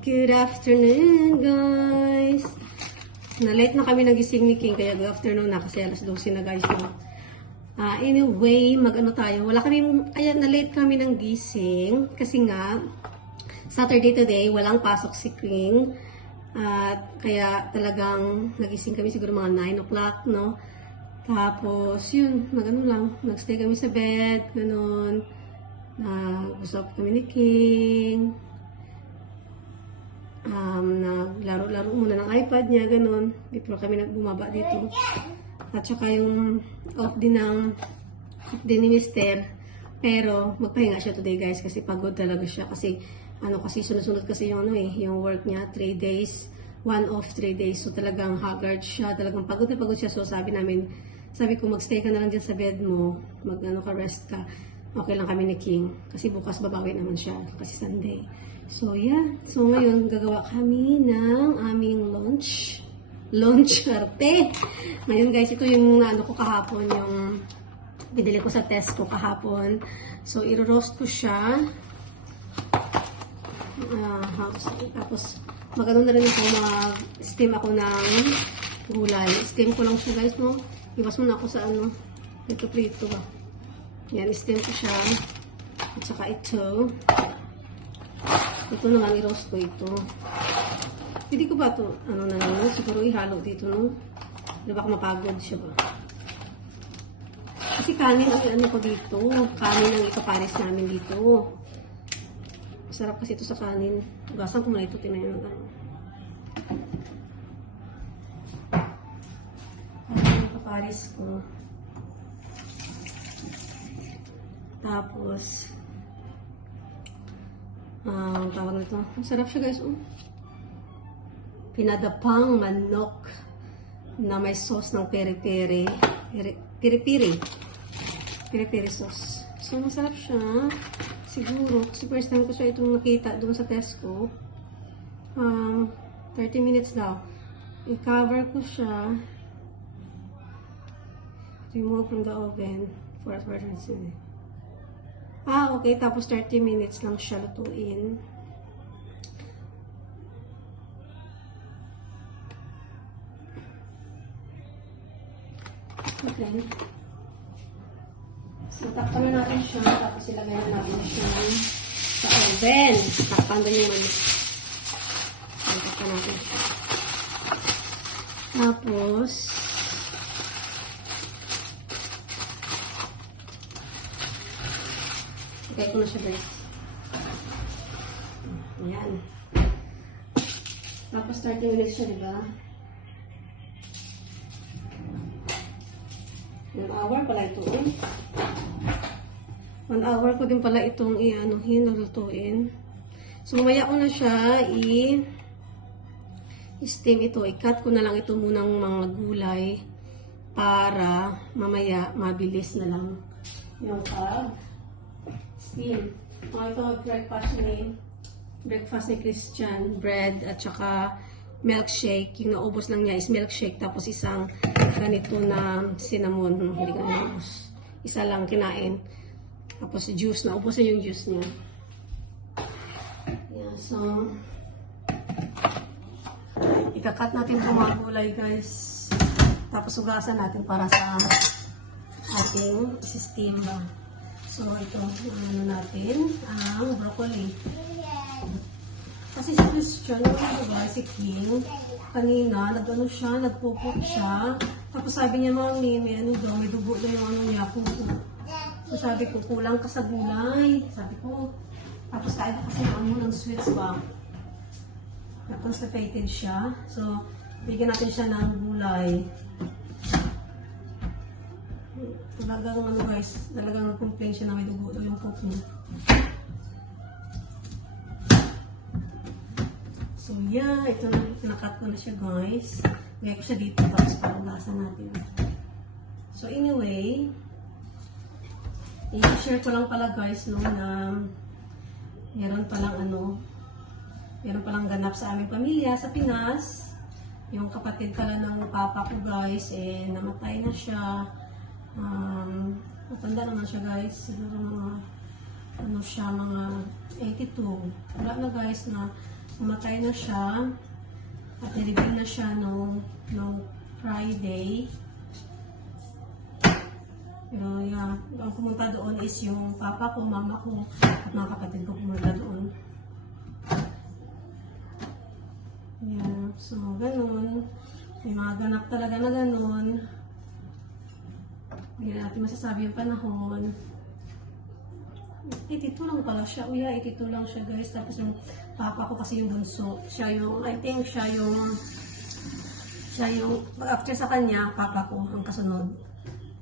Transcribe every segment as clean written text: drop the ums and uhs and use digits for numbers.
Good afternoon, guys! Na-late na kami nagising ni King, kaya good afternoon na kasi alas 12 na, guys. No? Anyway, mag-ano tayo. Kaya na-late kami ng gising kasi nga, Saturday today, walang pasok si King. Kaya talagang nagising kami siguro mga 9 o'clock, no? Tapos, yun, nag-stay kami sa bed, ganun. Gusto kami ni King. Naglaro-laro muna ng iPad niya, ganun. Before kami nagbumaba dito. At saka yung off din ni Mister. Pero, magpahinga siya today, guys, kasi pagod talaga siya. Kasi sunod-sunod kasi yung work niya, 3 days. 1 off, 3 days. So, talagang haggard siya. Talagang pagod na pagod siya. So, sabi ko, magstay ka na lang dyan sa bed mo. Rest ka. Okay lang kami ni King. Kasi bukas babawi naman siya. Kasi Sunday. So, yeah. So, ngayon, gagawa kami ng aming lunch. Lunch arte. Ngayon, guys, ito yung ko kahapon. Yung binili ko sa Tesco kahapon. So, i-roast ko siya. Tapos, magano na rin ako mag-steam ako ng gulay. Steam ko lang siya, guys, no? Iwas muna ako sa prito ba. Yan, steam ko siya. At saka ito. Ito naman, i-roast ko ito. Pwede ko ba ito, siguro ihalo dito, no? Di ba mapagod siya ba? Kasi kanin ang ko dito. Kanin ang ipapares namin dito. Masarap kasi ito sa kanin. Ugasan ko na ito, tinayin ng ang ipapares ko. Tapos, tawag nito. Masarap siya, guys. Pinadapang manok na may sauce ng peri-peri. Peri-peri sauce. So, masarap siya. Siguro, kasi first time ko siya itong nakita doon sa Tesco. 30 minutes daw. I-cover ko siya. Remove from the oven. For 4 minutes. Okay. Tapos 30 minutes lang siya lutuin. Okay. So, takpan na natin siya. Tapos ilagay na natin siya sa oven. Takpan doon yung manok. Takpan natin siya. Tapos, okay ko na siya, guys. Ayan. Tapos 30 minutes siya, diba? 1 hour pala ito. 1 hour ko din pala itong lulutuin. So, mamaya ko na siya i-steam ito. I-cut ko na lang ito munang mga gulay para mamaya mabilis na lang yung steam. Ito breakfast ni Christian, bread at saka milkshake. Yung naubos lang niya is milkshake tapos isang ganito na cinnamon. Hindi ka naubos. Isa lang kinain. Tapos juice. Naubos na yung juice niya. Yeah, so ikakat natin itong mga gulay, guys. Tapos ugasan natin para sa ating steam ba. So ito, natin ang broccoli. Kasi si Christian, si King, kanina, nagpupok siya. Tapos sabi niya, Mami, may dugo na yung niya, pupo. So sabi ko, kulang ka sa gulay. Sabi ko, tapos kain na kasi ng sweets ba. Constipated siya. So, bigyan natin siya ng gulay. Talagang guys, talagang complain siya na may dugo daw yung pupo. So, yeah, ito na, kinakat ko na siya, guys. Lagay ko siya dito, tapos paugasan natin. So, anyway, i-share ko lang pala, guys, no, na meron palang ganap sa aming pamilya sa Pinas. Yung kapatid pala ng papa ko, guys, namatay na siya. Matanda naman siya, guys. Siguro mga 82. Wala na, guys, na namatay na siya. At nilibing na siya nung Friday. Pero yeah, ang pumunta doon is yung papa ko, mama ko, at mga kapatid ko pumunta doon. Yeah, so ganun. May mga ganap talaga na ganun. Hindi natin masasabi yung panahon. 82 lang pala siya. Uya, 82 lang siya guys. Tapos yung papa ko kasi yung bunso. Siya yung, I think siya yung, after sa kanya, papa ko ang kasunod.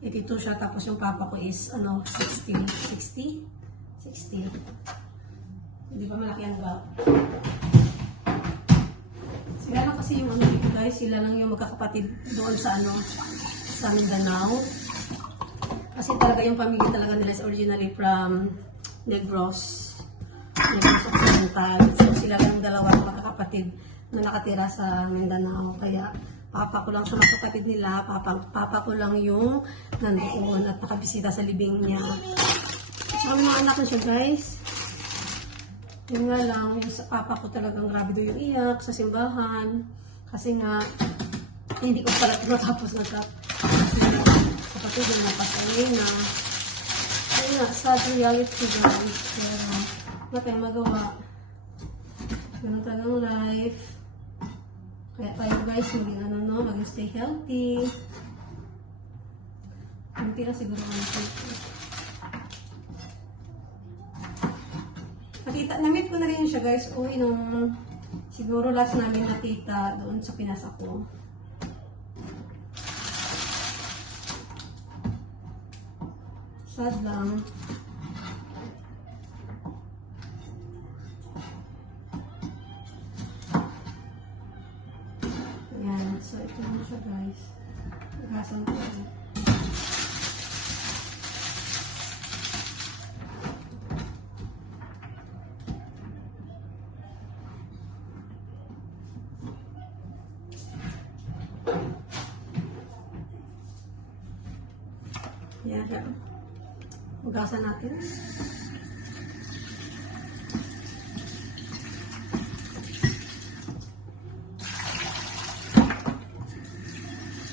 82 siya. Tapos yung papa ko is, 60. 60? 60. Hindi ba malaki ang gap? Sila lang kasi yung dito guys. Sila lang yung magkakapatid doon sa sa Mindanao. Kasi talaga yung pamilya talaga nila is originally from Negros Occidental. So sila lang dalawang magkakapatid na nakatira sa Mindanao. Kaya papa ko lang siya magkakapatid nila. Papa ko lang yung nandoon at nakabisita sa libing niya. So kami mga anak na siya guys. Yun nga lang, yung sa papa ko talagang grabe doon yung iyak sa simbahan. Kasi nga, hindi ko pala natapos kapatid yung napasay na. Ayun nga, sad reality guys. Pero, wala tayong magawa. Ganun talagang life. Kaya tayo guys, maging maging stay healthy. Hindi lang siguro ang healthy. Na-meet ko na rin siya guys. Uy, nung siguro last namin nakita doon sa Pinas ako. Sad lang. Ayan. So, ito na siya guys. Nagasan ko. Ayan siya. Hugasan natin.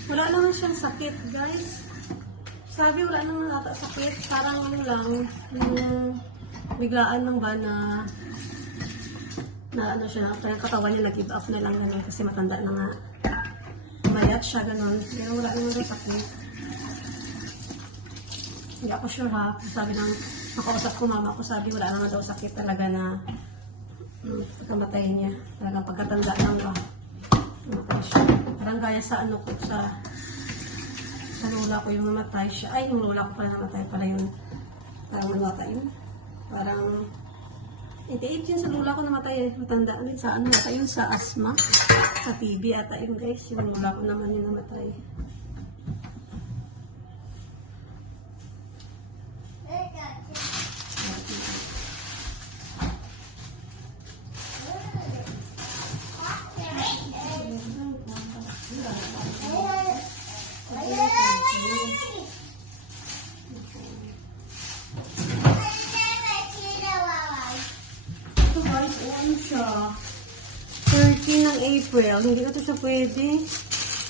Wala naman siyang sakit, guys. Sabi wala naman ata sakit. Parang lang, yung biglaan lang ba na siya, parang katawan niya nag-give up na lang ganun kasi matanda na nga. Mayat siya ganun. Pero wala naman sakit. Hindi ako sure ha. Sabi ng makausap ko, mama ko, sabi wala naman daw sakit talaga na pagkamatay niya. Talagang pagkatanda lang ba. Namatay siya. Parang gaya sa ko, sa lola ko yung namatay siya. Ay, yung lola ko pala namatay pala yun. Parang namatay yun. Parang 88 yun sa lola ko namatay. Matanda rin sa namatay yun sa asthma. Sa TB ata yun guys. Yung lola ko naman yung namatay. Ito guys, ano siya? 13 ng April. Hindi na ito siya pwede.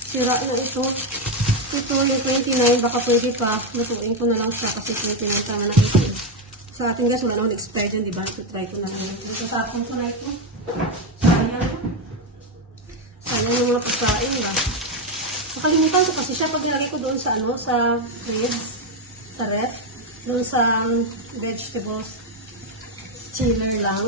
Sira na ito. Ito yung 29. Baka pwede pa. Lutuin ko na lang siya kasi 29 tama na ito. Sa atin guys, wala naman expired yun, diba? Ito try ko na lang. Ito sa atin ko na ito. Sayang. Sayang yung mga pagkain, ba? Nakalimutan ko kasi siya pag nilagay ko doon sa sa fridge, sa ref, doon sa vegetables chiller lang.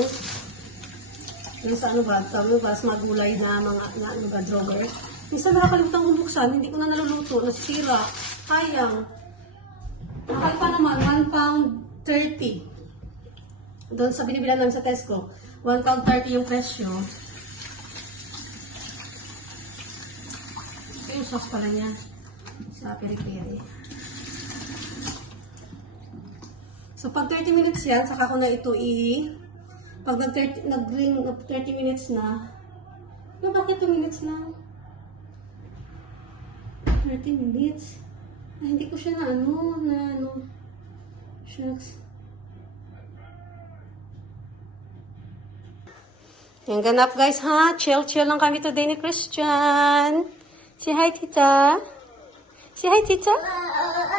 Doon sa sa mga gulay na mga drawer. Minsan nakakalimutan kong buksan, hindi ko na naluluto, nasira, sayang. Nakal pa naman, £1.30. Doon sa binibilan namin sa Tesco, £1.30 yung presyo. Ito yung sauce pala niya sa peri-peri. So, pag 30 minutes yan, saka ko na ito pag nag-ring 30 minutes na, bakit 2 minutes lang? 30 minutes? Ay, hindi ko siya shucks. Yung ganap guys ha. Chill lang kami today ni Christian. Say hi, tita. Say hi, tita.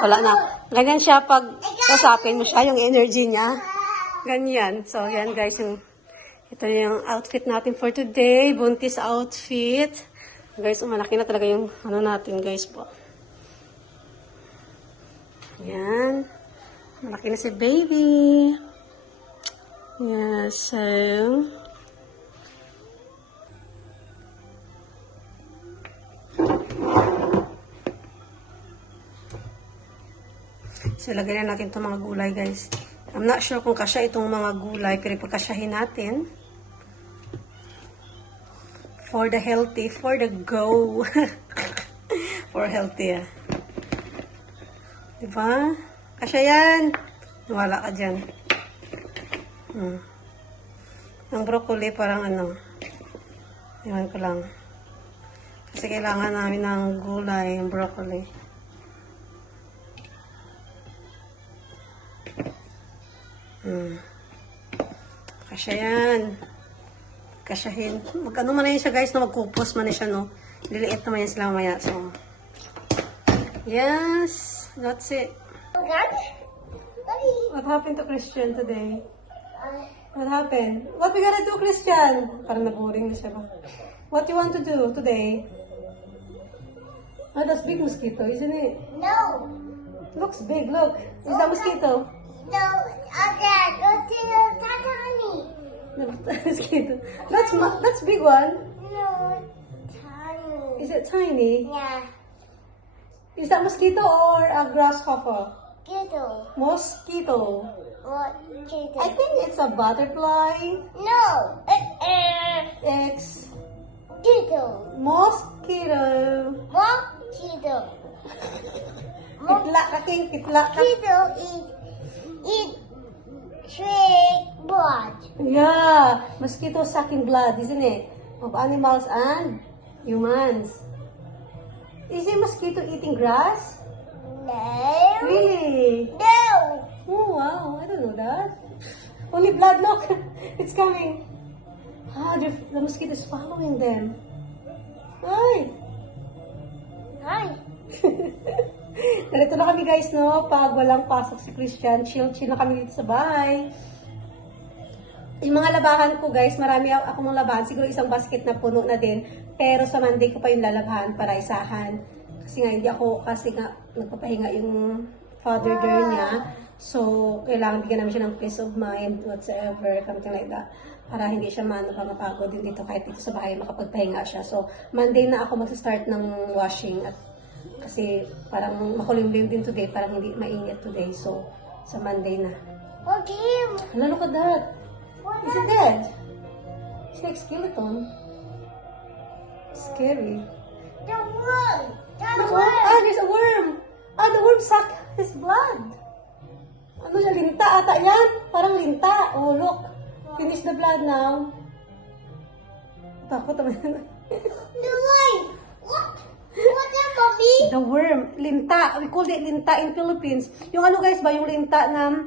Wala na. Ganyan siya pag kasapin mo siya, yung energy niya. Ganyan. So, yan guys. Ito yung outfit natin for today. Buntis outfit. Guys, malaki na talaga yung ano natin guys po. Yan. Malaki na si baby. Yes, so... So, lagyan na natin itong mga gulay, guys. I'm not sure kung kasya itong mga gulay, pero ipagkasyahin natin. For the healthy, for the go. For healthy, ah. Diba? Kasya yan. Wala ka dyan. Ang broccoli, parang ano. Iwan ko lang. Kasi kailangan namin ng gulay, yung broccoli. Kasya yan. Kasyahin. Mag-ano man na yun siya guys, no? Magkupos man na siya, no? Liliit naman yan sila mamaya. So, yes. That's it. What happened to Christian today? What happened? What we gonna do, Christian? Parang naboring na siya ba? What you want to do today? Oh, that's big mosquito, isn't it? No. Looks big, look. Is that mosquito? No, okay, go to the Tatani. Mosquito. That's big one. No, tiny. Is it tiny? Yeah, Is that mosquito or a grasshopper? Gitto. Mosquito. What Gitto? I think it's a butterfly. No, It's Gitto. mosquito. What Gitto? Kitla ka, King. Kitla ka. Gitto eat sweet blood. Yeah. Mosquito sucking blood, isn't it? Of animals and humans. Is a mosquito eating grass? No. Really? No. Oh, wow. I don't know that. Only blood, look. It's coming. Ah, the mosquito is following them. Ay. Hi. Narito na kami guys, no? Pag walang pasok si Christian, chill na kami dito sa bahay. Yung mga labahan ko guys, marami ako mong labahan. Siguro isang basket na puno na din. Pero sa Monday ko pa yung lalabahan para isahan. Kasi nga nagpapahinga yung father girl niya. So, kailangan bigyan namin siya ng peace of mind, whatsoever, something like that. Para hindi siya mapagod din dito kahit dito sa bahay makapagpahinga siya. So, Monday na ako mag-start ng washing at kasi parang makulimlim din today, parang hindi mainit today. So, sa Monday na. Okay. Hala, look at that. Is it dead? It's like skeleton. Scary. The worm. The worm. Ah, there's a worm. Ah, the worm sucked his blood. Ano siya, linta ata yan? Parang linta. Oh, look. Finish the blood now. Takot naman. The worm. What? What's that, Bobby? The worm. Linta. We call it linta in Philippines. Yung ano guys ba, yung linta na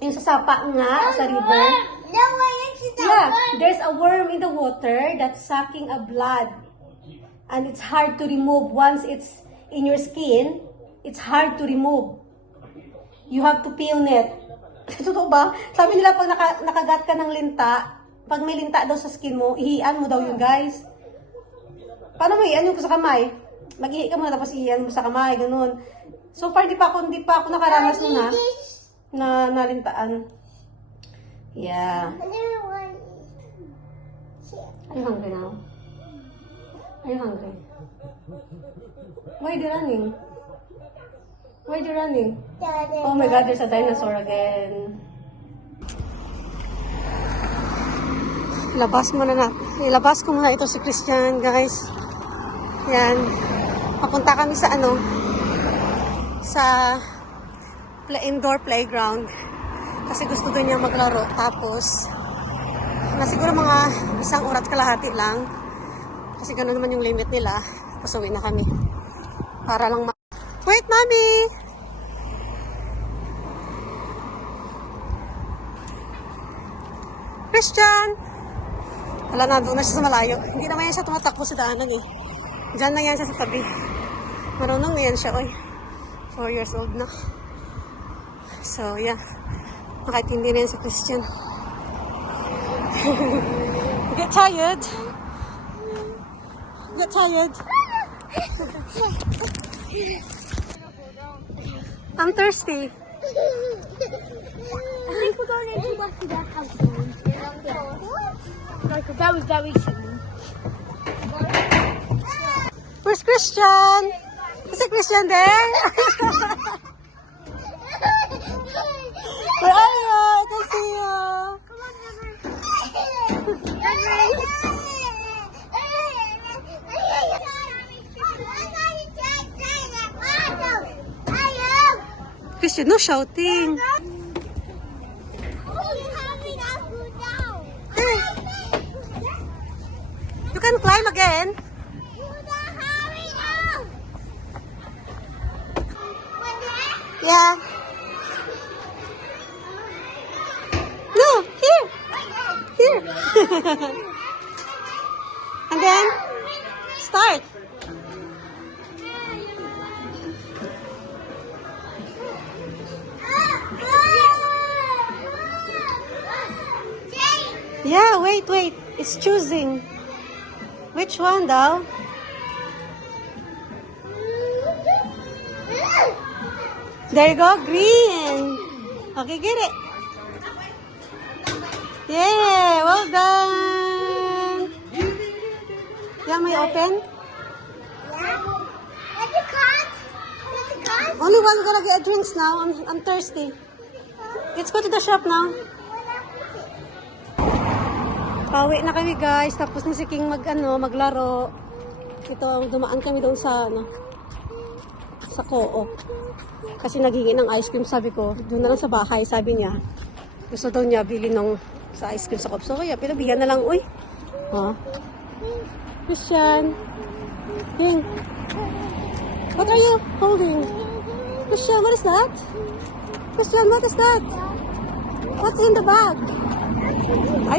yung sa sapa nga, sa river. No way, it's the Yeah, worm. there's a worm in the water that's sucking a blood. And it's hard to remove. Once it's in your skin, it's hard to remove. You have to peel it. Totoo ba? Sabi nila pag nakagat ka ng linta, pag may linta daw sa skin mo, ihian mo daw yun guys. Paano mo ihian yung sa kamay? Mag-ihi ka muna tapos ihian mo sa kamay, ganun. So far, di pa ako nakaranas nun ha, na nalintaan. Yeah. Another one. Are you hungry now? Are you hungry? Why are you running? Why are you running? Oh my God, there's a dinosaur again. Ilabas ko muna ito si Christian, guys. Yan. Papunta kami sa sa indoor playground. Kasi gusto doon niya maglaro. Tapos, siguro mga isang oras kalahati lang. Kasi gano'n naman yung limit nila. Tapos uwi na kami. Para lang Wait, Mommy! Christian! Wala na, doon na siya sa malayo. Hindi naman yan siya tumatakbo sa daanan eh. Diyan na yan siya sa tabi. Marunong na yan siya, oy. 4 years old na. So, yeah. Nakaintindi na yan si Christian. Get tired? Get tired? I'm thirsty. I think we're going into that house soon. Like very soon. Where's Christian? Is it Christian there? Where are you? I can see you. Christian, no shouting. You can climb again. Yeah. No, here. Here. And then, start. Yeah, wait. It's choosing. Which one though? There you go, green. Okay, get it. Yeah, well done. Yeah, may open? Only one gonna get drinks now. I'm thirsty. Let's go to the shop now. Pauwi na kami guys. Tapos na si King maglaro. Ito, dumaan kami doon sa sa Koo. Kasi naghingi ng ice cream, sabi ko, doon na lang sa bahay, sabi niya. Gusto daw niya bili sa ice cream sa Coop. So, kaya pinabigyan na lang, uy. Huh? Christian. King. What are you holding? Christian, what is that? Christian, what is that? What's in the bag?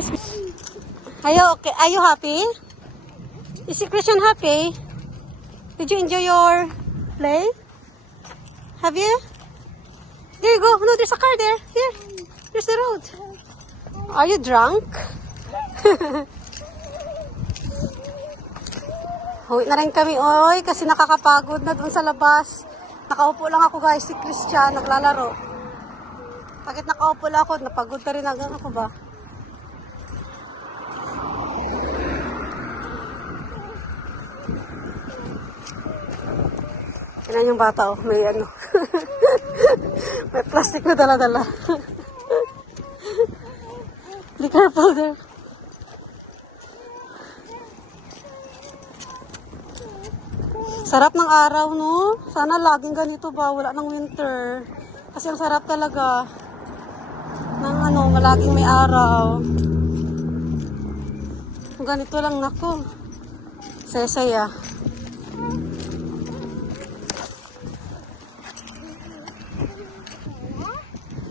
Ice cream. Are you okay? Are you happy? Is Christian happy? Did you enjoy your play? Have you? There you go. No, there's a car there. Here. There's the road. Are you drunk? Uwi na rin kami, oy, kasi nakakapagod na doon sa labas. Nakaupo lang ako guys, si Christian, naglalaro. Bakit nakaupo lang ako, napagod na rin ako ba? Yan yung bata, oh. May may plastic na dala-dala. Be careful there. Sarap ng araw, no? Sana laging ganito ba? Wala ng winter. Kasi ang sarap talaga ng laging may araw. Ganito lang, nako. Saya-saya.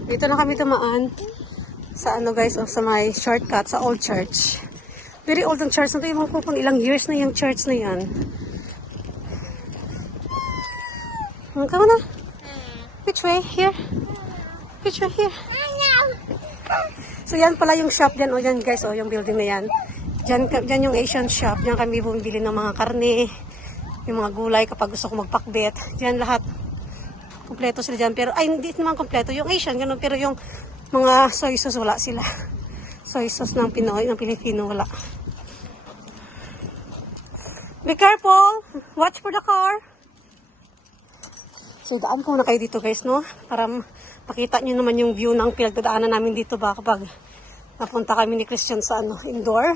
Dito na kami tumaan sa guys, sa may shortcut, sa old church. Very old ang church na ito. Ewan ko kung ilang years na yung church na yan. Come na. Which way? Here? Which way? Here? So yan pala yung shop dyan. O yan guys, yung building na yan. Dyan yung Asian shop. Dyan kami bumibili ng mga karne, yung mga gulay kapag gusto ko magpakbet. Dyan lahat. Kompleto sila dyan. Pero, ay, hindi naman kompleto. Yung Asian, ganun. Pero yung mga soy sauce, wala sila. Soy sauce ng Pinoy, ng Pilipino, wala. Be careful! Watch for the car! So, daan ko na kayo dito, guys, no? Para makita nyo naman yung view ng pinagdadaanan namin dito ba kapag napunta kami ni Christian sa indoor.